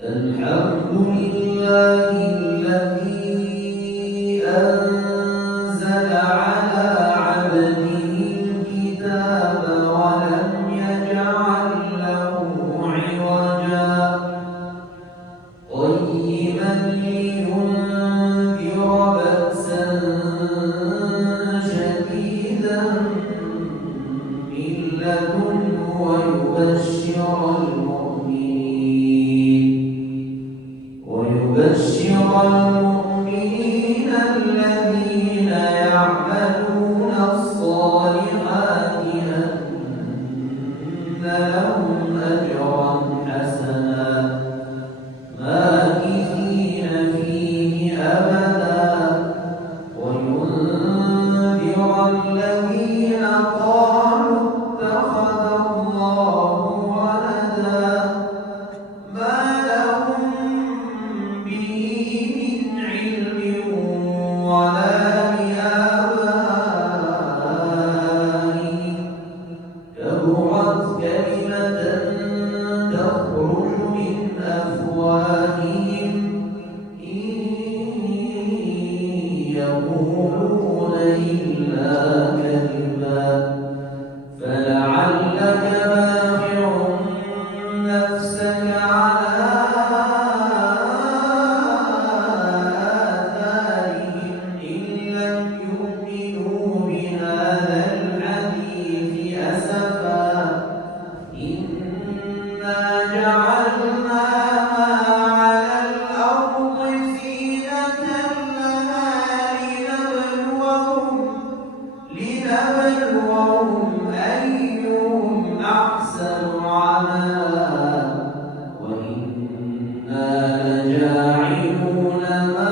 الحمد لله الذي أنزل على عبده الكتاب ولم يجعل له عوجا قيما لينذر بأسا شديدا من لدنه ويبشر المؤمنين الذين يعملون الصالحات أن لهم أجرا حسنا ماكثين فيه أبدا وينذر الذين قالوا اتخذ الله ولدا ما لهم به من علم ولا لآبائهم كبرت كلمة تخرج من أفواههم إن يقولون إلا كذبا فلعلك باخع نفسك على آثارهم إن لم يؤمنوا بهذا الحديث أسفا إنا جعلنا ما على الأرض زينة لها لنبلوهم أيهم أحسن عملا وإنا لجاعلون ما